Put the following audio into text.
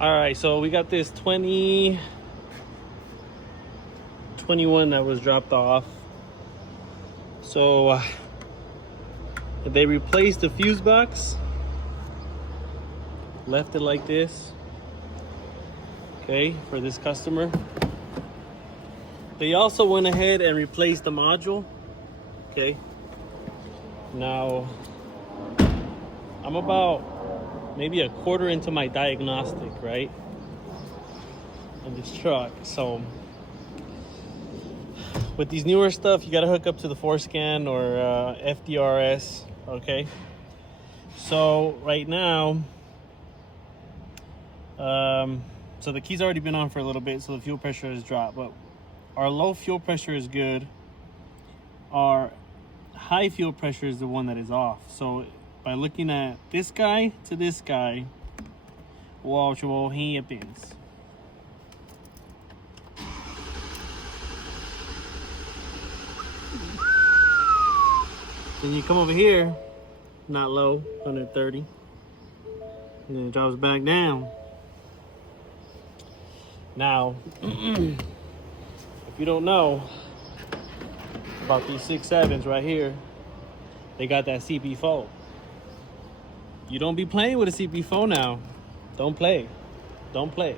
All right, so we got this 2021 that was dropped off. So they replaced the fuse box, left it like this, okay, for this customer. They also went ahead and replaced the module, okay. Now, I'm about maybe a quarter into my diagnostic, right, on this truck. So with these newer stuff, you got to hook up to the Forscan or FDRS, okay? So right now, so the key's already been on for a little bit, so the fuel pressure has dropped, but our low fuel pressure is good. Our high fuel pressure is the one that is off. So by looking at this guy to this guy, watch what happens. Then you come over here, not low, 130, and then it drops back down. Now, if you don't know about these 6.7s right here, they got that CP4. You don't be playing with a CP4 now. Don't play. Don't play.